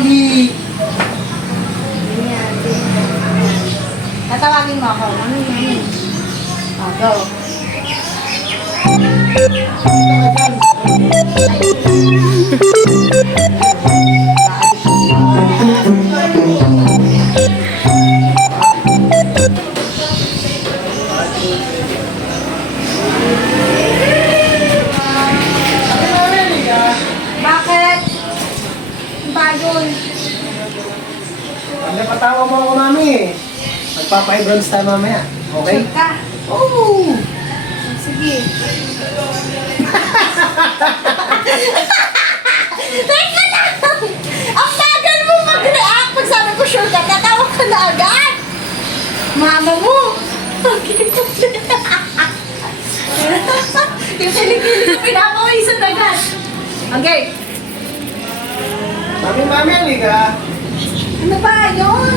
Mali! Ganyan. Tatawagin mo ako. Mami. Oh, go. Bakit? Bagon. Pag napatawa mo ako, mami. Magpapa-bronze tayo mamaya. Okay? Sure ka? Oo! Sige. Teka lang! Ang bagal mo mag-react pag sabi ko sure ka, tatawa ka na agad! Mama mo! Yung kilig-kilig ko pinapawisan agad. Okay. Mami, halika. Ano ba yun?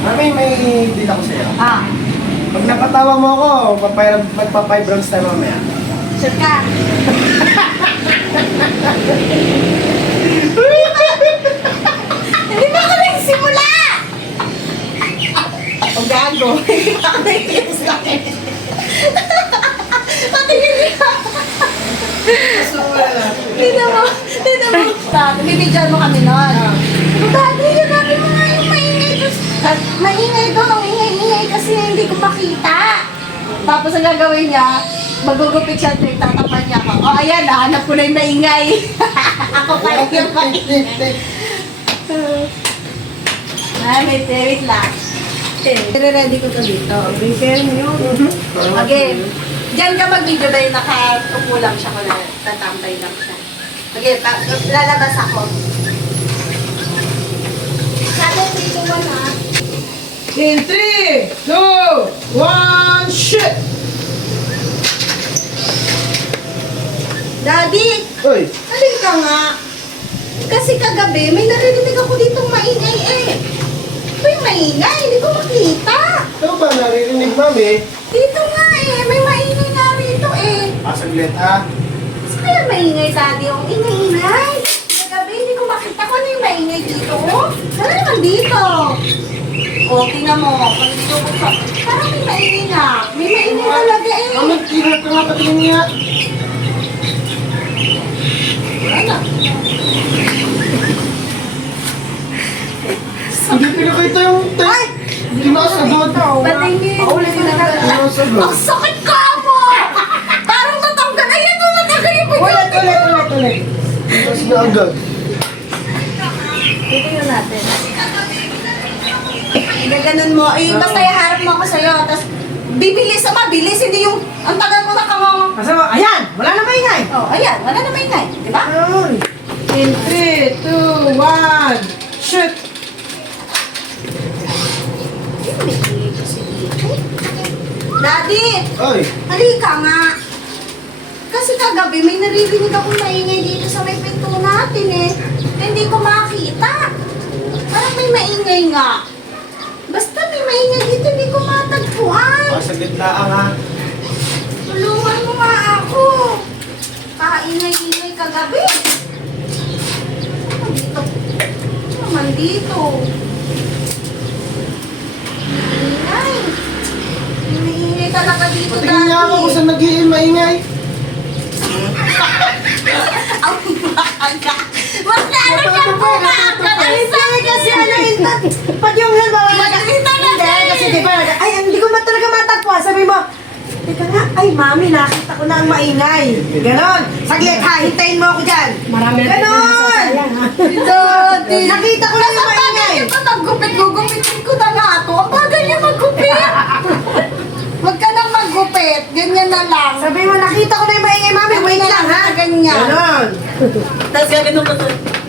Mami, may deal ako sa'yo. Ah, Pag napatawa mo ako, magpapa-bronze tayo mamaya. sure ka? Hindi ba ako nagsimula? O gago. Hindi ba ako nagsimula? Patingin niya. Tignan mo. Bibidyoan mo kami nun. Dati, grabe mo nga yung maingay doon. Maingay doon. Ang ingay-ingay kasi hindi ko makita. Tapos ang gagawin niya, magugupit siya at tatapan niya ako. O ayan, nahanap ko na yung maingay. Ako pa rin yung maingay. Ay, wait lang. Ready ko to dito. Prepare mo yun. Okay. Diyan ka mag-video dahil nakatupo lang siya ko na tatambay lang siya. Okay, lalabas ako. Sabi, 3, 2, 1 ha. In 3, 2, 1, shoot! Daddy, Uy! halika nga. Kasi kagabi, may naririnig ako ditong maingay eh. Ito yung maingay, hindi ko makita. Ano ba naririnig, mami? Dito nga eh, may maingay nga rito eh. Saglit ha. Kasi kaya maingay, Daddy, yung ingay-ingay. Kagabi, hindi ko makita kung ano yung maingay dito. Ano naman dito? O, tingnan mo, kung dito ko sa... Parang may maingay nga. May maingay talaga eh. Mami, tingnan ka nga patingin niya. Wala na. Hindi pinakita yung tape. Hindi nakasagot. Patingin. Paulit na lang. Hindi nakasagot. Ang sakit ka mo! Parang natanggal. Ayan mo, natanggal yung video. Ulit. Tapos na agad. Titingnan natin. Gaganon mo. Eh, basta iharap mo ako sa'yo. Tapos, bibilis sa mabilis. Hindi yung, ang tagal mo nakangong. Kasi, ayan! Wala na maingay! Oh, ayan. Wala na maingay. Diba? Ayun! In 3, 2, 1, shoot! Daddy! Oy! Halika nga. Kasi kagabi may naririnig akong maingay dito sa may pinto natin eh. Hindi ko makita. Parang may maingay nga. Basta may maingay dito, hindi ko matagpuan. Saglit na ha. Tulungan mo nga ako. Kaingay-ingay kagabi. Ano dito? Ano naman dito? Maingay. Maingay talaga dito, Patingin niya ako kung Daddy. saan nag-iin maingay. Ang baka. Magkano siya bumaka? Hindi kasi ano yun. Pag yung halimbawa, Magaling talaga hindi, kasi eh. di ba, ay, hindi ko ba talaga matagpuan. Sabi mo, teka nga, ay mami, nakita ko na ang maingay. Ganon. Saglit ha, hintayin mo ako dyan. Marami na Ganon! Daddy. Nakita ko na yung Ang bagal maingay. niya pa maggupit. Gugupitin ko na nga ito. Ang bagal niya maggupit. Huwag ka nang maggupit. Ganyan na lang. Sabi mo, nakita ko na yung maingay, mami. Wait lang ha. Ganyan. Ganon. Tapos gagawin ko to.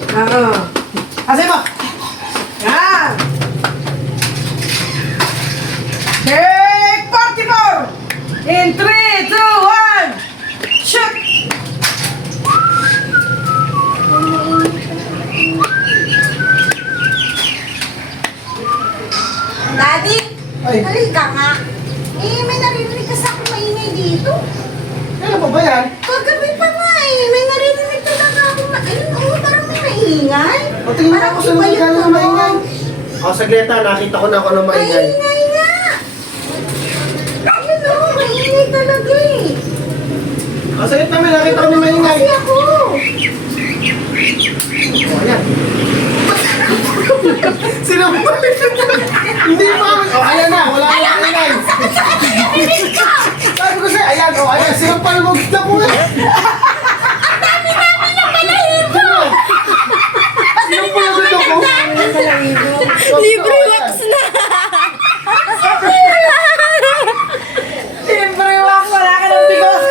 Oo. Kasi mo, yan. Take 44. In 3, 2, 1. Shoot. Daddy, Ay. halika nga. Eh, may naririnig kasi ako maingay dito. Kailan pa ba yan? Kagabi pa nga eh. May naririnig talaga ako. Ayun, oh, parang may maingay. O, tingin mo ako sa Parang iba nagkala yung ng maingay. tunog. O, saglit ha, nakita ko na ako ng maingay. Maingay nga! Ayun o, maingay talaga eh. O, saglit namin, nakita ko ng maingay. Kasi ako. O, ayan. Sinampalik Hindi pa. O, ayan na, wala na maingay. Sabi ko sa'yo, ayan, o, ayan, sinampal mo kita po eh. Sinampal mo kita po. Libre wax na! Siyempre, wala ka ng bigos.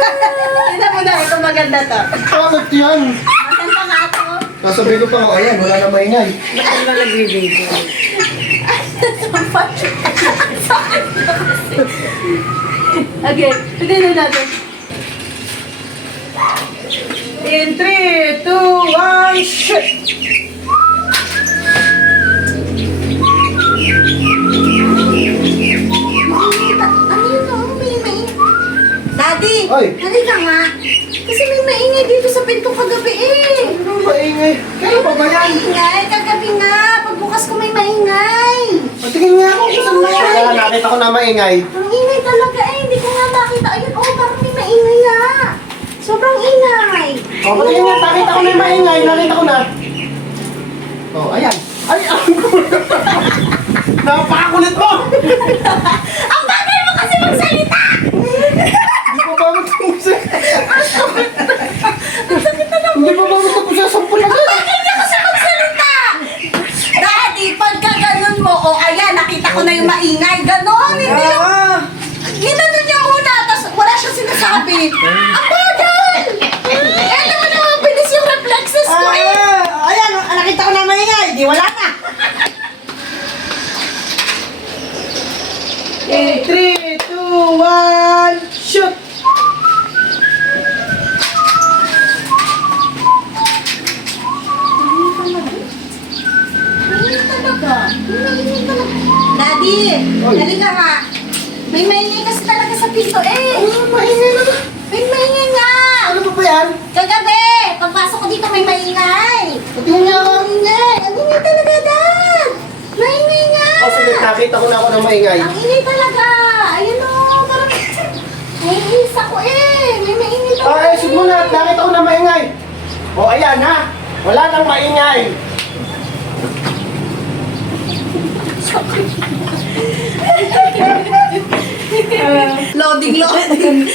Tignan mo na, ito maganda to. Bakit yan? Maganda nga to. Sasabi ko pa, o, ayan, wala na maingay. Ano ba nagbibigay? Okay, tignan na natin. In 3, 2, 1, shoot! Ano yun o? May Daddy! Oy. Halika nga. Kasi may maingay dito sa pinto kagabi eh. Ano maingay? Kaya pa ba yan? Maingay, kagabi nga. Pagbukas ko may maingay. Patingin nga ako kung saan maingay. Kaya nakita ko na maingay. Ang ingay talaga eh. Hindi ko nga makita. Ayun, oh, parang may maingay nga. Sobrang ingay. O, patingin nga, nakita ko na yung maingay. Nakita ko na. O, ayan. Ay, napakakulit mo! Ang bagay mo kasi magsalita! Hindi pa ba matapos eh? Hindi pa ba matapos eh? Sampul na gano'n. Bakit niya kasi magsalita? Daddy, pagka ganun mo, o ayan, nakita ko na yung maingay. Ganon, hindi yung... Ginanon niya muna, tapos wala siyang sinasabi. Ang bagal! Eh, naman na mabilis yung reflexes ko eh. Ayan, nakita ko na maingay. Di wala na. In 3, 2, 1, shoot! Maingay talaga. Maingay talaga. Daddy, Oy. halika nga. May maingay kasi talaga sa pinto eh. Ano, maingay na ba? May maingay nga. Ano pa ba yan? Kagabi, pagpasok ko dito may maingay. Patingin nga ako. Maingay. Ang ingay talaga, Dad. Maingay nga. O, sige, nakita ko na ako ng maingay. Ang ingay talaga. Ayun o, parang... Naiinis ako eh. May maingay O, talaga. ay, sige muna. Nakita ko na maingay. O, ayan ha. Wala nang maingay. Loading.